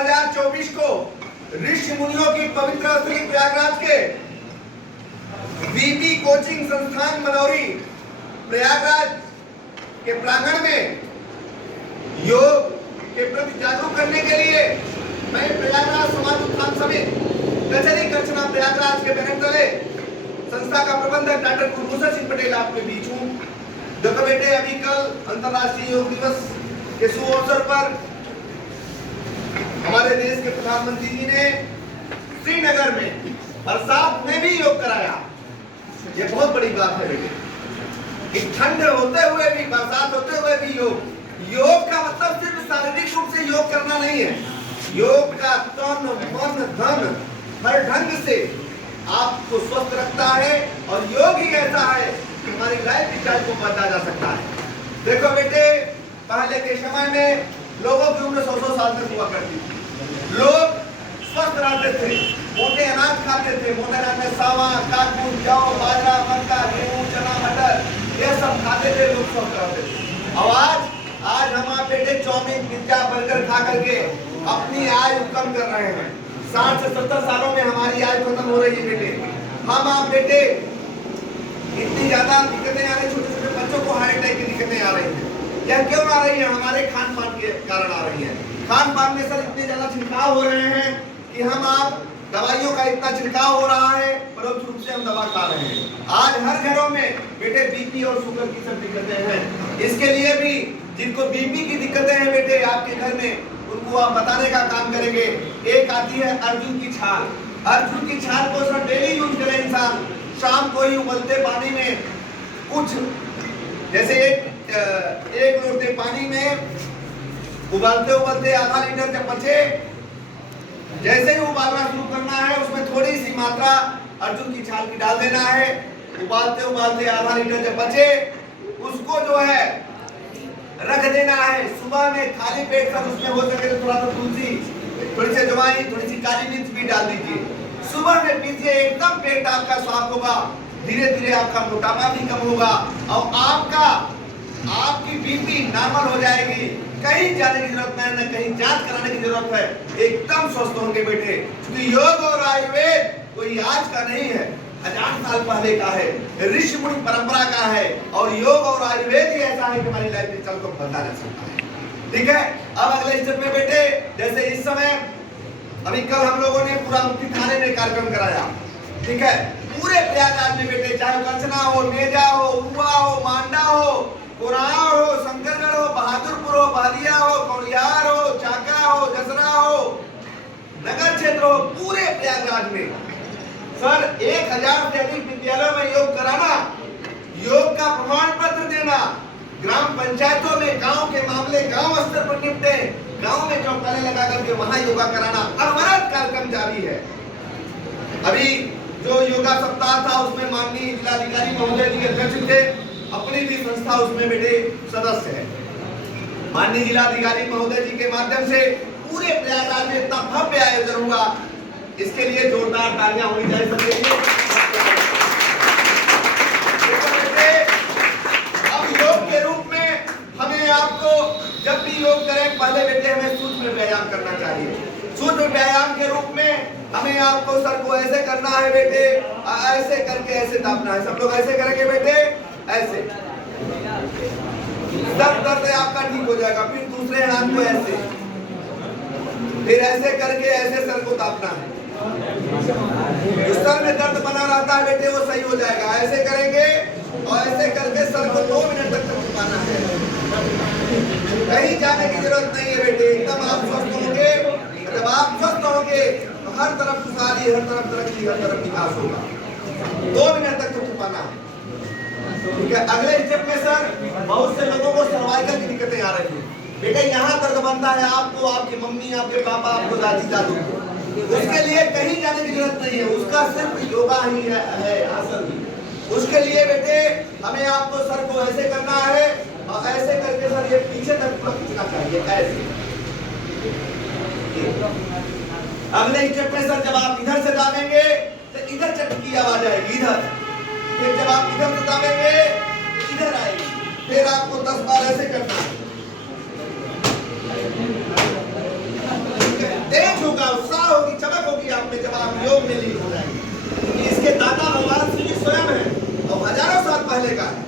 2024 को ऋषि मुनियों की पवित्र स्थली प्रयागराज के वीपी कोचिंग संस्थान मनौरी प्रयागराज के प्रांगण में योग के प्रति जागरूक करने के लिए मैं प्रयागराज समाज उत्थान समिति कचहरी करछना प्रयागराज के बैनर तले संस्था का प्रबंधक डॉक्टर कुलभूषण सिंह पटेल आपके बीच हूँ। देखो बेटे, अभी कल अंतर्राष्ट्रीय योग दिवस के शुभ अवसर पर हमारे देश के प्रधानमंत्री जी ने श्रीनगर में बरसात में भी योग कराया। ये बहुत बड़ी बात है बेटे कि ठंड होते हुए भी, बरसात होते हुए भी योग का मतलब सिर्फ शारीरिक रूप से योग करना नहीं है। योग का तन मन धन हर ढंग से आपको स्वस्थ रखता है और योग ही ऐसा है कि हमारी लाइफ स्टाइल को बदला जा सकता है। देखो बेटे, पहले के समय में लोगों की उम्र 100 साल तक हुआ करती थी। लोग स्वस्थ रहते थे, मोटे अनाज खाते थे। मोटे अनाज में सावा, काकू, जौ, बाजरा, मक्का, गेहूं, चना, मटर, ये सब खाते थे, लोग स्वस्थ रहते थे। और आज हम आप बेटे चाउमीन, पिज्जा, बर्गर खा करके अपनी आयु कम कर रहे हैं। 60 से 70 सालों में हमारी आयु खत्म हो रही है बेटे। हम आप बेटे इतनी ज्यादा दिक्कतें आ रही, छोटे छोटे बच्चों को हार्ट अटैक की दिक्कतें आ रही है। यह क्यों आ रही है? हमारे खान पान के कारण आ रही है। खान पान में सर इतने ज्यादा छिड़काव हो रहे हैं कि हम आप दवाइयों का इतना छिड़काव हो रहा है, परोक्ष रूप से हम दवा खा रहे हैं। आज हर घरों में बेटे बीपी और शुगर की सब दिक्कतें हैं। इसके लिए भी जिनको बीपी की दिक्कतें हैं बेटे आपके घर में, उनको आप बताने का काम करेंगे। एक आती है अर्जुन की छाल। अर्जुन की छाल को सर डेली यूज करे इंसान। शाम को ही उबलते पानी में कुछ जैसे एक लोटे पानी में उबालते उबालते आधा लीटर जब बचे, जैसे ही उबालना शुरू करना है उसमें थोड़ी सी मात्रा अर्जुन की छाल की डाल देना है। उबालते उबालते आधा लीटर जब बचे उसको जो है रख देना है। सुबह में खाली पेट सब उसमें हो सके तो थोड़ा सा तुलसी, थोड़ी सी अजवाइन, थोड़ी सी काली मिर्च भी डाल दीजिए। सुबह में पीजिए, एकदम पेट आपका साफ होगा। धीरे धीरे आपका मोटापा भी कम होगा और आपकी बीपी नॉर्मल हो जाएगी। कहीं जाने की जरूरत नहीं, न कहीं जांच कराने की जरूरत है। एकदम स्वस्थ होंगे बेटे। क्योंकि योग और आयुर्वेद कोई आज का नहीं है, 1000 साल पहले का है, ऋषि मुनि परंपरा का है। और योग और आयुर्वेद ही ऐसा है कि हमारी लाइफ स्टाइल को बदला जा सकता है। ठीक है, अब अगले स्टेप में बेटे, जैसे इस समय अभी कल हम लोगों ने पूरा मुक्ति थाने में कार्यक्रम कराया। ठीक है, पूरे प्रयागराज में बेटे, चाहे करछना हो, नेजा हो, उवा हो, मांडा हो, कोराहा हो, शंकरगढ़ हो, बहादुरपुर हो, बहलिया हो, कौड़ियार हो, चाका हो, जसरा हो, नगर क्षेत्र हो, पूरे प्रयागराज में सर 1000 से अधिक विद्यालयों में योग कराना, योग का प्रमाण पत्र देना, ग्राम पंचायतों में गांव के मामले गांव स्तर पर निपटे, गांव में चौपाले लगा करके वहां योगा कराना अनवरत कार्यक्रम जारी है। अभी जो योगा सप्ताह था उसमें माननीय जिलाधिकारी महोदय जी अध्यक्ष थे, अपनी भी संस्था उसमें बेटे सदस्य है। माननीय जिलाधिकारी महोदय जी के माध्यम से पूरे प्रयागराज में इतना भव्य आयोजन हुआ, इसके लिए जोरदार तालियां होनी चाहिए सबके लिए। अब योग के रूप में हमें आपको जब भी योग करें, पहले बेटे हमें सूक्ष्म व्यायाम करना चाहिए। सूक्ष्म व्यायाम के रूप में हमें आपको सर को ऐसे करना है बेटे, ऐसे करके ऐसे दाबना है। सब लोग ऐसे करेंगे बेटे, ऐसे सर दर्द आपका ठीक हो जाएगा। फिर दूसरे हाथ को ऐसे, फिर ऐसे करके ऐसे सर को दाबना है। जो सर में दर्द बना रहता है बेटे वो सही हो जाएगा। ऐसे करेंगे और ऐसे करके सर को 2 मिनट तक झुकाना है। कहीं जाने की जरूरत नहीं है बेटे, एकदम आप स्वस्थ होंगे। जब आप स्वस्थ होंगे तो हर तरफ खुशहाली, हर तरफ तरक्की, हर तरफ विकास होगा। 2 मिनट तक तो छुपाना है। ठीक है, अगले स्टेप में सर बहुत से लोगों को सर्वाइकल की दिक्कतें आ रही है बेटे। यहाँ दर्द बनता है आपको, आपकी मम्मी, आपके पापा, आपको दादी दादू को। उसके लिए कहीं जाने की जरूरत नहीं है, उसका सिर्फ योगा ही है आसन ही। उसके लिए बेटे हमें आपको सर को ऐसे करना है और ऐसे करके सर ये पीछे तक पूरा खींचना चाहिए, ऐसे। अगले स्टेप में सर जब आप इधर से दाबेंगे तो इधर चटकी की आवाज आएगी, इधर। फिर जब आप इधर से दाबेंगे तो इधर आएगी। फिर आपको 10 बार ऐसे करना है। में जब आप योग में लीन हो जाएंगे, क्योंकि इसके दाता भगवान श्री स्वयं है और हजारों साल पहले का है।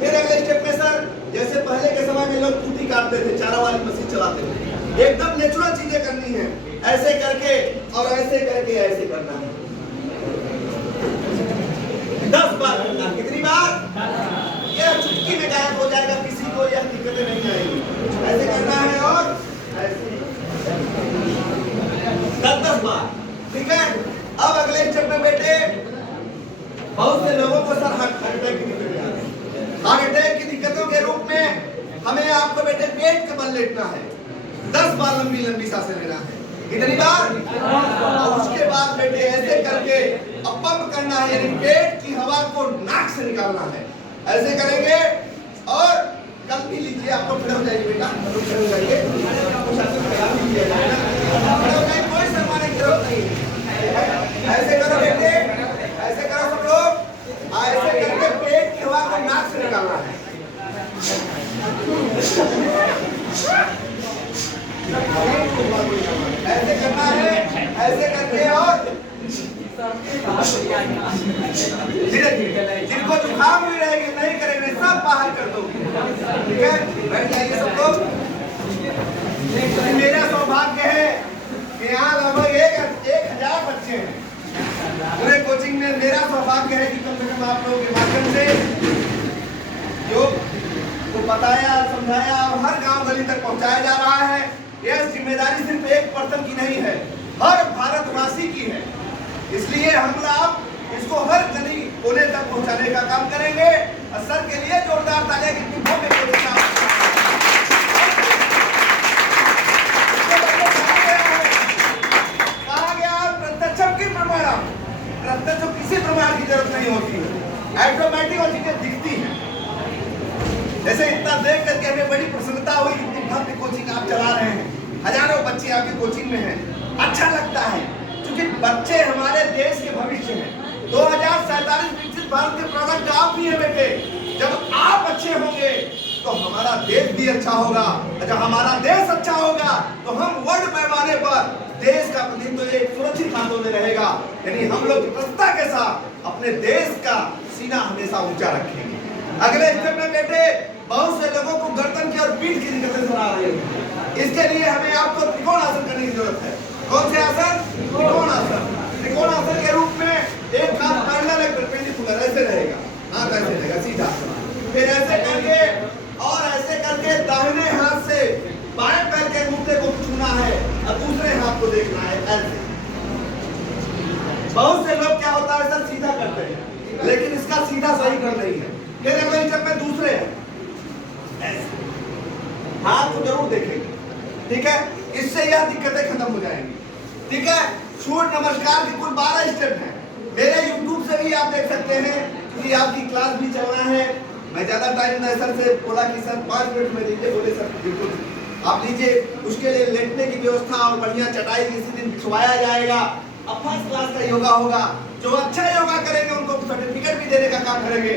फिर अगले स्टेप में सर, जैसे पहले के समय में लोग खूंटी काटते थे, चारा वाली मशीन चलाते थे, एकदम नेचुरल चीजें करनी है, ऐसे करके और ऐसे करके ऐसे करना है, 10 बार करना है। कितनी बार? यह चुटकी में गायब हो जाएगा, किसी को यह दिक्कतें नहीं आएगी। ऐसे करना है और ऐसे 10 बार, ठीक है। अब अगले स्टेप में बेटे, बहुत से लोगों को सर हार्ट अटैक की दिक्कतें आ रही है। हार्ट अटैक की दिक्कतों के रूप में हमें आपको बेटे पेट के बल लेटना है, 10 बार लंबी लंबी सांसें लेना है। कितनी बार? और उसके बाद बेटे ऐसे करके अब पंप करना है, यानी पेट की हवा को नाक से निकालना है। ऐसे करेंगे और कल भी लीजिए, आपको खड़े हो जाइए बेटा, खड़े हो जाइए, कोई शर्माने की जरूरत नहीं है। ऐसे करो बेटे, ऐसे करो सब लोग, ऐसे करके पेट की हवा को नाक से निकालना है। ऐसे करना है, ऐसे करके और धीरे धीरे, जिनको जुकाम भी रहेगी नहीं करेंगे सब बाहर कर दो, ठीक है। बैठ जाइए सब लोग। मेरा सौभाग्य है कि यहाँ लगभग 1000 बच्चे हैं पूरे कोचिंग में। मेरा सौभाग्य है कि कम से कम आप लोगों के माध्यम से योग को बताया, समझाया और हर गांव गली तक पहुंचाया जा रहा है। यह जिम्मेदारी सिर्फ एक पर्सन की नहीं है, हर भारतवासी की है। इसलिए हम लोग इसको हर गली कोने तक पहुंचाने का काम करेंगे। और सर के लिए जोरदार तालियां कितनी भव्य कहा गया प्रत्यक्ष की प्रमाण, प्रत्यक्ष किसी प्रमाण की जरूरत नहीं होती है, ऑटोमेटिक और चीजें दिखती हैं। जैसे इतना देख करके हमें बड़ी प्रसन्नता हुई, इतनी भव्य कोचिंग आप चला रहे हैं, हजारों बच्चे आपकी कोचिंग में हैं, अच्छा लगता है क्योंकि बच्चे हमारे देश के भविष्य हैं। 2047 विकसित भारत के प्रोडक्ट आप भी हैं बेटे। जब आप अच्छे होंगे तो हमारा देश भी अच्छा होगा, जब हमारा देश अच्छा होगा तो हम वर्ल्ड पैमाने पर देश का प्रतिनिधित्व एक सुरक्षित हाथों में रहेगा। यानी हम लोग विफलता के साथ अपने देश का सीना हमेशा ऊंचा रखेंगे। अगले स्टेप में बेटे, बहुत से लोगों को गर्दन की और पीठ की दिक्कतें सुना रही है। इसके लिए हमें आपको त्रिकोण आसन करने की जरूरत है। कौन से आसन? त्रिकोण आसन। त्रिकोण आसन के रूप में एक हाथ पैरेलल, एक परपेंडिकुलर ऐसे रहेगा, हाथ ऐसे रहेगा सीधा, फिर ऐसे करके और ऐसे करके दाहिने हाथ से बाएं पैर के अंगूठे को छूना है और दूसरे हाथ को देखना है ऐसे। बहुत से लोग क्या होता है सर, सीधा करते हैं, लेकिन इसका सीधा सही कर नहीं है। फिर अगले स्टेप में दूसरे हाथ को जरूर देखेंगे, ठीक है। इससे यह दिक्कतें खत्म हो जाएंगी, ठीक है। सूर्य नमस्कार के कुल 12 स्टेप हैं। मेरे YouTube से भी आप देख सकते हैं कि आपकी क्लास भी चलना है। मैं ज्यादा टाइम नहीं, सर से बोला कि सर 5 मिनट में लीजिए, बोले सर बिल्कुल आप लीजिए। उसके लिए लेटने की व्यवस्था और बढ़िया चटाई किसी दिन बिछवाया जाएगा। अब फर्स्ट क्लास का योगा होगा। जो अच्छा योगा करेंगे उनको सर्टिफिकेट भी देने का काम करेंगे।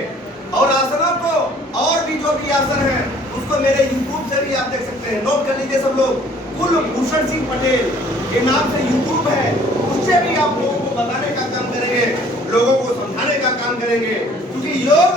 और आसनों को और भी जो भी आसन है उसको मेरे YouTube से भी आप देख सकते हैं। नोट कर लीजिए सब लोग, कुलभूषण सिंह पटेल के नाम से YouTube है, उससे भी आप लोगों को बताने का काम करेंगे, लोगों को समझाने का काम करेंगे। क्योंकि योग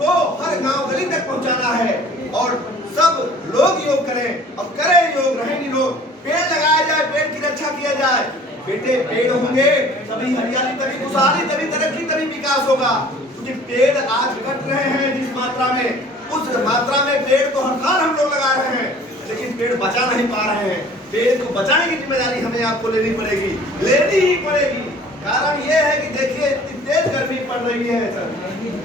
को हर गांव गली तक पहुंचाना है और सब लोग योग करें और करें योग, रहे नहीं लोग। पेड़ लगाया जाए, पेड़ की रक्षा किया जाए। बेटे पेड़ होंगे तभी हरियाली, तभी खुशहाली, तभी तरक्की, तभी विकास होगा। क्योंकि पेड़ आज कट रहे हैं जिस मात्रा में, उस मात्रा में पेड़ तो हर साल हम लोग लगा रहे हैं, लेकिन पेड़ बचा नहीं पा रहे हैं। पेड़ को बचाने की जिम्मेदारी हमें आपको लेनी पड़ेगी, लेनी ही पड़ेगी। कारण ये है कि देखिए इतनी तेज गर्मी पड़ रही है सर,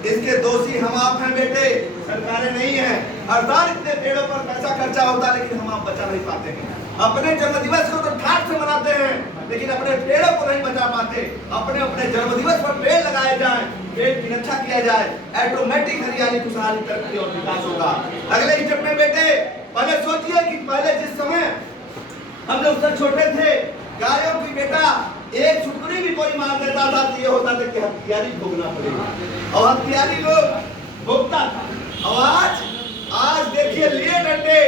इसके दोषी हम आप हैं बेटे, सरकारें नहीं हैं। हर साल इतने पेड़ों पर पैसा खर्चा होता है, लेकिन हम आप बचा नहीं पाते हैं। अपने जन्म दिवस को तो ठाट से मनाते हैं, लेकिन अपने पेड़ों को नहीं बचा पाते। अपने अपने जन्म दिवस पर पेड़ लगाए जाएं, पेड़ की रक्षा किया जाए, ऑटोमेटिक हरियाली, खुशहाली, तरक्की और विकास होगा। अगले स्टेप में बेटे, पहले सोचिए कि पहले जिस समय हम लोग सब छोटे थे, गायों की बेटा एक छुटकुरी भी कोई मार देता था तो ये होता था कि हथियारी भोगना पड़ेगा, और हथियारी लोग भोगता था। और आज देखिए लिए डंडे,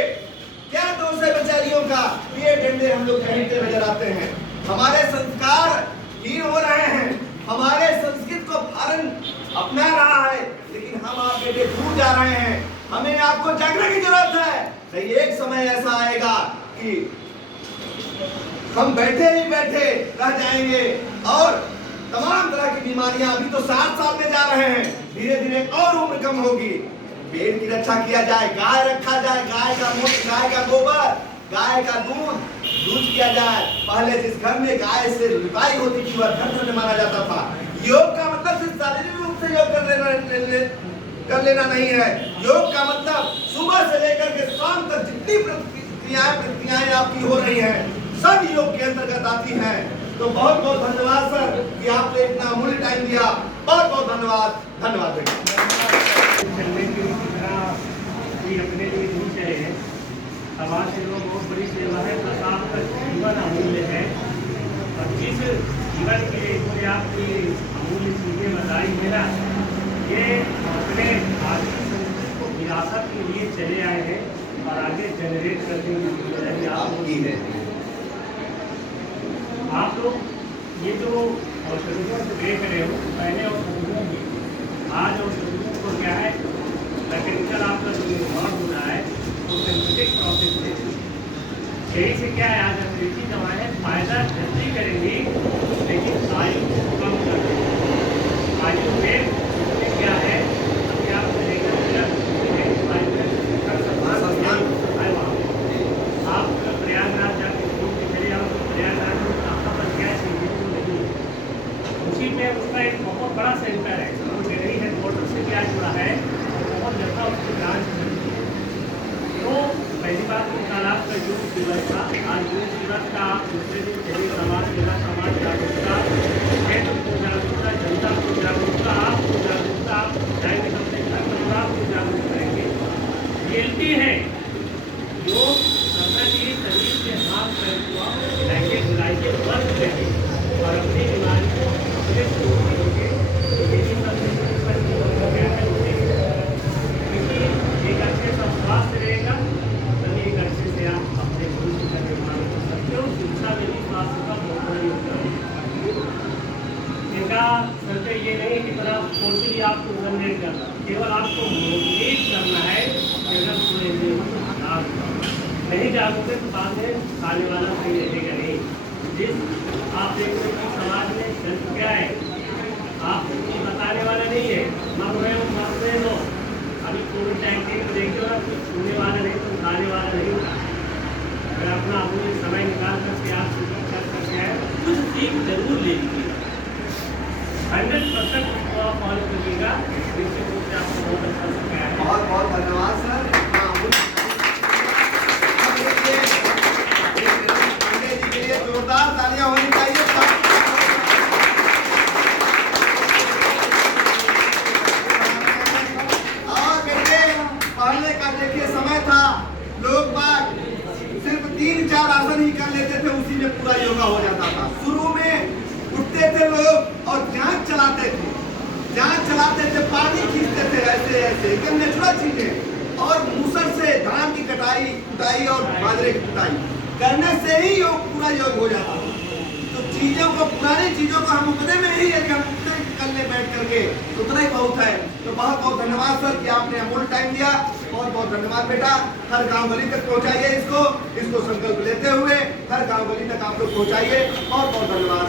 क्या दोष है बेचारियों का, लिए डंडे हम लोग पहनते नजर आते हैं। हमारे संस्कार हीन हो रहे हैं, हमारे संस्कृत को भारत अपना रहा है, लेकिन हम आप बेटे दूर जा रहे हैं। हमें आपको जागने की जरूरत है। नहीं, एक समय ऐसा आएगा कि हम बैठे ही बैठे रह जाएंगे और तमाम तरह की बीमारियां, अभी तो 60 साल में जा रहे हैं, धीरे धीरे और उम्र कम होगी। पेड़ की रक्षा किया जाए, गाय रखा जाए, गाय का मूत्र, गाय का गोबर, गाय का दूध यूज किया जाए। पहले जिस घर में गाय से लिपाई होती थी वह धर्म माना जाता था। योग का मतलब सिर्फ शारीरिक रूप से योग कर लेना नहीं है। योग का मतलब सुबह से लेकर के शाम तक जितनी प्रतिक्रियाएं आपकी हो रही हैं, सब योग के अंतर्गत आती हैं। तो बहुत बहुत धन्यवाद सर कि आपने इतना अमूल्य टाइम दिया। बहुत बहुत धन्यवाद। धन्यवाद बेटा। अपने लिए नहीं चाहिए, समाज सेवा बहुत बड़ी सेवा है, बस आपका जीवन अमूल्य है। और जिस जीवन के लिए आपकी अमूल्य चीज़ें बताई है ना, ये अपने आगे संस्कृति को विरासत के लिए चले आए हैं और आगे जनरेट करने की जिम्मेदारी आपकी है। आप लोग ये जो औषधियों से देख रहे हो, पहले औषधियों की, आज औषधियों को क्या है, मैकेनिकल आपका जो निर्माण हो रहा है वो सिंथेटिक प्रोसेस से, यही से क्या है, आज अंग्रेजी दवाएं फायदा जल्दी करेंगी लेकिन आयु को कम कर देंगी। आयु में क्या है, अभी आप आप प्रयागराज जाके चले आओ तो प्रयागराज में कहाँ पर क्या चीज़ें नहीं, उसी में उसका एक बहुत बड़ा सेंटर है, डेयरी हेडक्वार्टर से क्या जुड़ा है, बहुत ज़्यादा उसकी ब्रांच बनती है। तो पहली बात तो तालाब का योग दिवस था, आज योग दिवस का आप दूसरे दिन चलिए समाज सेवा, समाज जागरूकता, क्षेत्र को जागरूकता, जनता को जागरूकता, आपको जागरूकता, आप जाएंगे अपने घर परिवार को जागरूक करेंगे। रियलिटी है योग करना चाहिए, शरीर के हाथ पैर लाइके बुलाइए वर्क रहे और अपनी बीमारी को अपने से दूर करोगे। यही सबसे क्या है, क्योंकि एक अच्छे सा स्वास्थ्य रहेगा तभी एक अच्छे से आप अपने भविष्य का निर्माण कर सकते हो। शिक्षा में भी स्वास्थ्य का बहुत बड़ा योगदान है। इनका सत्य ये नहीं कि बड़ा फोर्सली आपको जनरेट करना, केवल आपको मोटिवेट करना है कि अगर पूरे नहीं जागोगे तो बाद में खाने वाला सही रहेगा नहीं। जिस आप देख रहे हैं समाज में जन्म क्या है, आप बताने वाला नहीं है, मर रहे हो मर रहे हो। अभी कोविड 19 को देखते हो ना, कुछ छूने वाला नहीं तो खाने वाला नहीं होता। अगर अपना अमूल्य समय निकाल करके आप सुबह कर सकते हैं, कुछ सीख जरूर ले लीजिए। 100% फॉलो करिएगा, निश्चित रूप से आपको बहुत अच्छा सकता है। बहुत बहुत धन्यवाद सर। पांडे जी के लिए जोरदार तालियां होनी चाहिए। और बेटे पहले का देखिए समय था, लोग बाग सिर्फ 3-4 आसन ही कर लेते थे, उसी में पूरा योगा हो जाता था। शुरू में उठते थे लोग और जांच चलाते थे, पानी खींचते थे, ऐसे ऐसे एकदम नेचुरल चीजें, और मूसर से धान की कटाई कुटाई और बाजरे की कुटाई करने से ही योग पूरा योग हो जाता है। तो चीजों को, पुरानी चीजों को हम उतने में ही यदि हम करने बैठ करके उतना ही बहुत है। तो बहुत बहुत धन्यवाद सर कि आपने अमूल्य टाइम दिया। बहुत बहुत धन्यवाद बेटा। हर गांव गली तक पहुंचाइए इसको संकल्प लेते हुए हर गांव गली तक आप लोग पहुंचाइए। बहुत बहुत धन्यवाद।